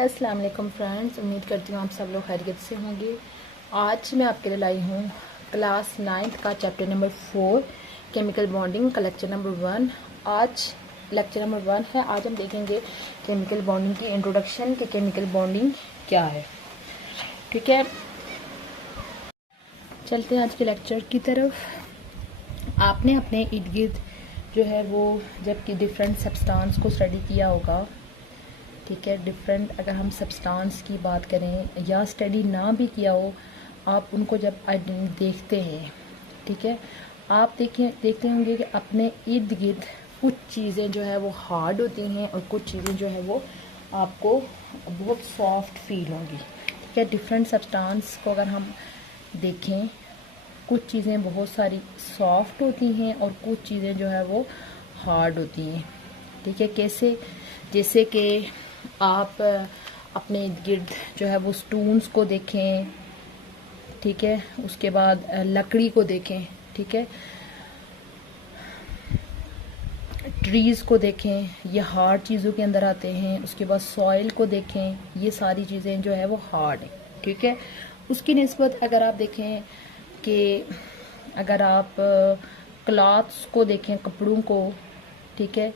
अस्सलाम वालेकुम फ्रेंड्स, उम्मीद करती हूँ आप सब लोग खैरियत से होंगे। आज मैं आपके लिए लाई हूँ क्लास 9th का चैप्टर नंबर 4 केमिकल बॉन्डिंग का लेक्चर नंबर 1। आज लेक्चर नंबर 1 है। आज हम देखेंगे केमिकल बॉन्डिंग की इंट्रोडक्शन कि केमिकल बॉन्डिंग क्या है। ठीक है, चलते हैं आज के लेक्चर की तरफ। आपने अपने इर्द गिर्द जो है वो जबकि डिफरेंट सब्सटेंस को स्टडी किया होगा। ठीक है, डिफरेंट अगर हम सब्सटेंस की बात करें या स्टडी ना भी किया हो, आप उनको जब देखते हैं, ठीक है, आप देखते होंगे कि अपने इर्द गिर्द कुछ चीज़ें जो है वो हार्ड होती हैं और कुछ चीज़ें जो है वो आपको बहुत सॉफ्ट फील होंगी। ठीक है, डिफरेंट सब्सटेंस को अगर हम देखें, कुछ चीज़ें बहुत सारी सॉफ्ट होती हैं और कुछ चीज़ें जो है वो हार्ड होती हैं। ठीक है, कैसे? जैसे कि आप अपने गिर्द जो है वो स्टून्स को देखें, ठीक है, उसके बाद लकड़ी को देखें, ठीक है, ट्रीज़ को देखें, ये हार्ड चीज़ों के अंदर आते हैं। उसके बाद सॉइल को देखें, ये सारी चीज़ें जो है वो हार्ड हैं। ठीक है, उसकी निस्बत अगर आप देखें कि अगर आप क्लॉथ्स को देखें, कपड़ों को, ठीक है,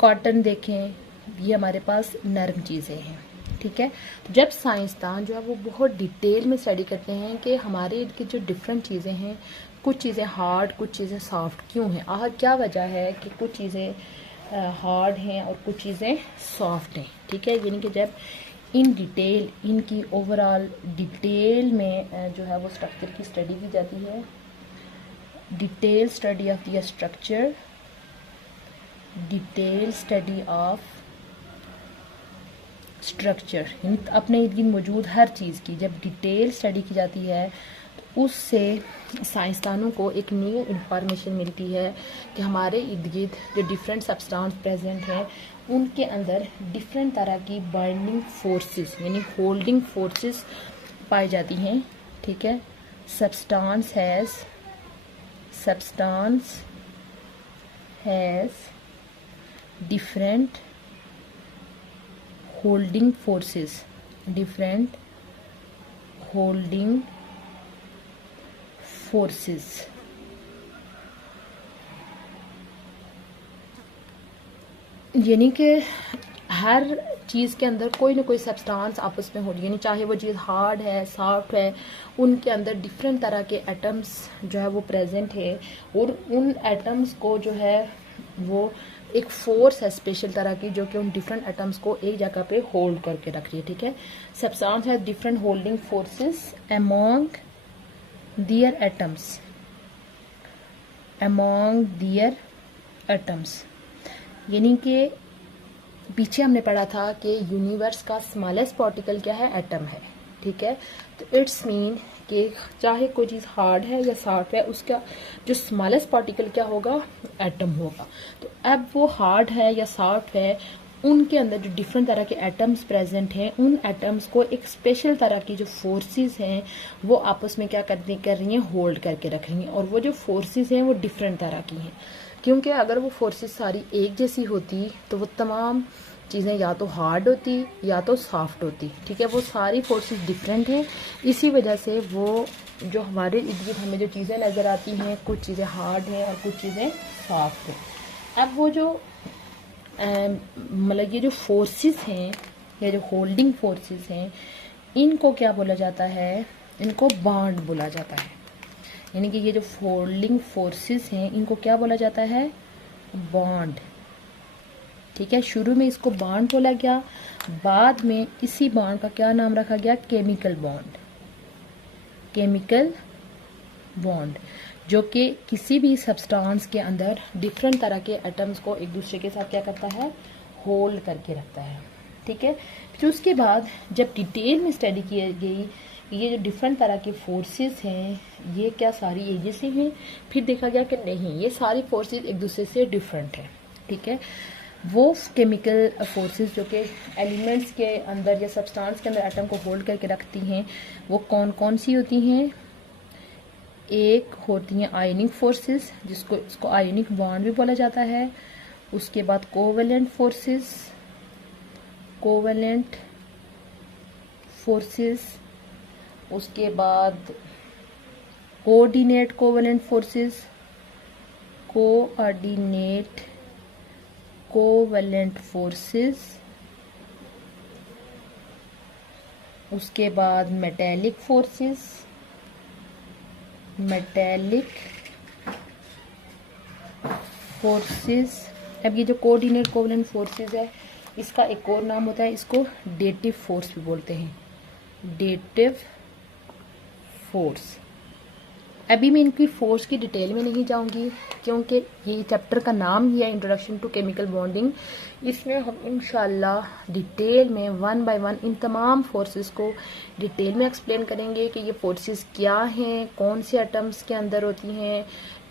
कॉटन देखें, ये हमारे पास नरम चीज़ें हैं। ठीक है, तो जब साइंसदान जो है वो बहुत डिटेल में स्टडी करते हैं कि हमारे इर्द गिर्द जो डिफरेंट चीज़ें हैं, कुछ चीज़ें हार्ड कुछ चीज़ें सॉफ्ट क्यों हैं, क्या वजह है कि कुछ चीज़ें हार्ड हैं और कुछ चीज़ें सॉफ्ट हैं। ठीक है, यानी कि जब इन डिटेल इनकी ओवरऑल डिटेल में जो है वो स्ट्रक्चर की स्टडी की जाती है, detail study of the structure, detail study of structure, यानी अपने इर्द गिर्द मौजूद हर चीज़ की जब डिटेल स्टडी की जाती है तो उससे साइंसदानों को एक न्यू इंफॉर्मेशन मिलती है कि हमारे इर्द गिर्द जो डिफरेंट सब्सटेंस प्रेजेंट हैं उनके अंदर डिफरेंट तरह की बाइंडिंग फोर्सेस यानी होल्डिंग फोर्सेस पाई जाती हैं। ठीक है, substance has different holding forces, different holding forces। यानी कि हर चीज़ के अंदर कोई ना कोई सब्सटेंस आपस में हो रही है, यानी चाहे वो चीज़ हार्ड है सॉफ्ट है, उनके अंदर डिफरेंट तरह के एटम्स जो है वो प्रेजेंट है और उन एटम्स को जो है वो एक फोर्स है स्पेशल तरह की जो कि उन डिफरेंट एटम्स को एक जगह पे होल्ड करके रख रही है। ठीक है, सब्सटेंस है डिफरेंट होल्डिंग फोर्सेस अमॉन्ग दियर एटम्स, यानी कि पीछे हमने पढ़ा था कि यूनिवर्स का स्मॉलेस्ट पार्टिकल क्या है? एटम है। ठीक है, तो इट्स मीन कि चाहे कोई चीज़ हार्ड है या सॉफ्ट है, उसका जो स्मॉलेस्ट पार्टिकल क्या होगा? एटम होगा। तो अब वो हार्ड है या सॉफ्ट है, उनके अंदर जो डिफरेंट तरह के एटम्स प्रेजेंट हैं, उन एटम्स को एक स्पेशल तरह की जो फोर्सेस हैं वो आपस में क्या कर रही हैं? होल्ड करके रख रही हैं। और वो जो फोर्सेस हैं वो डिफरेंट तरह की हैं, क्योंकि अगर वो फोर्सेस सारी एक जैसी होती तो वो तमाम चीज़ें या तो हार्ड होती या तो सॉफ्ट होती। ठीक है, वो सारी फोर्सेस डिफरेंट हैं, इसी वजह से वो जो हमारे इर्द गिर्द हमें जो चीज़ें नज़र आती हैं, कुछ चीज़ें हार्ड हैं और कुछ चीज़ें सॉफ्ट हैं। अब वो जो मतलब ये जो फोर्सेस हैं या जो होल्डिंग फोर्सेस हैं, इनको क्या बोला जाता है? इनको बॉन्ड बोला जाता है। यानी कि ये जो होल्डिंग फोर्सेस हैं इनको क्या बोला जाता है? बॉन्ड। ठीक है, शुरू में इसको बॉन्ड बोला गया, बाद में इसी बॉन्ड का क्या नाम रखा गया? केमिकल बॉन्ड, जो कि किसी भी सब्सटेंस के अंदर डिफरेंट तरह के एटम्स को एक दूसरे के साथ क्या करता है? होल्ड करके रखता है। ठीक है, फिर उसके बाद जब डिटेल में स्टडी की गई ये जो डिफरेंट तरह के फोर्सेस हैं ये क्या सारी एक जैसी हैं, फिर देखा गया कि नहीं, ये सारी फोर्सेस एक दूसरे से डिफरेंट है। ठीक है, वो केमिकल फोर्सेस जो कि एलिमेंट्स के अंदर या सब्सटेंस के अंदर एटम को होल्ड करके रखती हैं वो कौन कौन सी होती हैं? एक होती हैं आयनिक फोर्सेस, इसको आयनिक बॉन्ड भी बोला जाता है। उसके बाद कोवेलेंट फोर्सेस, उसके बाद coordinate covalent forces, coordinate covalent forces, उसके बाद मेटेलिक फोर्सेस, मेटेलिक फोर्सेस। अब ये जो कोऑर्डिनेट कोवेलेंट फोर्सेस है, इसका एक और नाम होता है, इसको डेटिव फोर्स भी बोलते हैं, डेटिव फोर्स। अभी मैं इनकी फोर्स की डिटेल में नहीं जाऊंगी क्योंकि ये चैप्टर का नाम ही है इंट्रोडक्शन टू केमिकल बॉन्डिंग। इसमें हम इंशाल्लाह डिटेल में वन बाय वन इन तमाम फोर्सेस को डिटेल में एक्सप्लेन करेंगे कि ये फोर्सेस क्या हैं, कौन से एटम्स के अंदर होती हैं,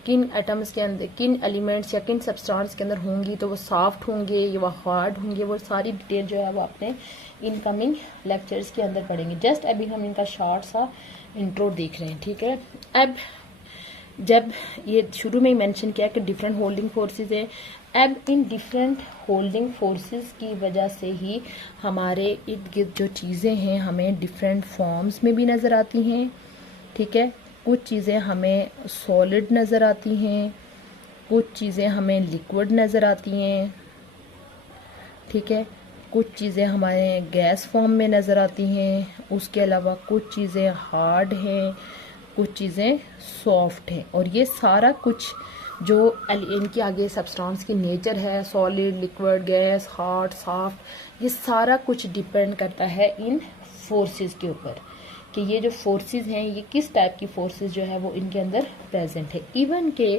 किन एटम्स के अंदर, किन एलिमेंट्स या किन सब्सटेंस के अंदर होंगी, तो वो सॉफ्ट होंगे या वो हार्ड होंगे। वो सारी डिटेल जो है वो आपने इनकमिंग लेक्चर्स के अंदर पढ़ेंगे। जस्ट अभी हम इनका शॉर्ट सा इंट्रो देख रहे हैं, ठीक है। अब जब ये शुरू में ही मेंशन किया कि डिफरेंट होल्डिंग फोर्सेस है, अब इन डिफरेंट होल्डिंग फोर्सेस की वजह से ही हमारे इर्द गिर्द जो चीज़ें हैं हमें डिफरेंट फॉर्म्स में भी नज़र आती हैं, ठीक है। कुछ चीज़ें हमें सॉलिड नज़र आती हैं, कुछ चीज़ें हमें लिक्विड नज़र आती हैं, ठीक है। कुछ चीज़ें हमारे गैस फॉर्म में नज़र आती हैं, उसके अलावा कुछ चीज़ें हार्ड हैं, कुछ चीज़ें सॉफ्ट हैं। और ये सारा कुछ जो इनके आगे सब्सटेंस की नेचर है, solid, liquid, gas, hard, soft, ये सारा कुछ डिपेंड करता है इन फोर्सेस के ऊपर कि ये जो फोर्सेस हैं ये किस टाइप की फोर्सेस जो है वो इनके अंदर प्रेजेंट है। इवन के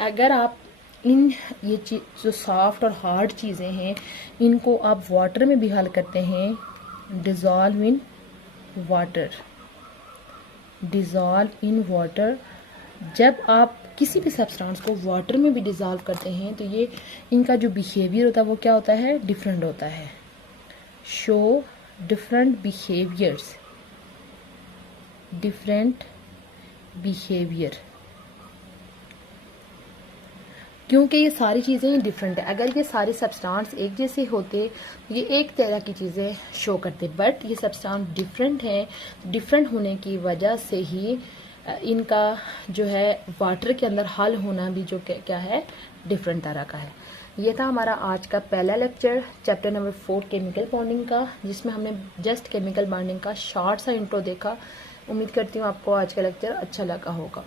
अगर आप इन ये जो सॉफ्ट और हार्ड चीज़ें हैं इनको आप वाटर में भी हल करते हैं, dissolve in water, dissolve in water. जब आप किसी भी सब्सटेंस को वाटर में भी डिज़ोल्व करते हैं तो ये इनका जो बिहेवियर होता है वो क्या होता है, डिफरेंट होता है। Show different behaviours, different behaviour, क्योंकि ये सारी चीज़ें डिफरेंट है। अगर ये सारे सब्सटेंस एक जैसे होते ये एक तरह की चीज़ें शो करते, बट ये सब्सटेंस डिफरेंट है। डिफरेंट होने की वजह से ही इनका जो है वाटर के अंदर हल होना भी जो क्या है, डिफरेंट तरह का है। ये था हमारा आज का पहला lecture chapter number 4 chemical bonding का, जिसमें हमने जस्ट केमिकल बॉन्डिंग का शॉर्ट सा इंट्रो देखा। उम्मीद करती हूँ आपको आज का लेक्चर अच्छा लगा होगा।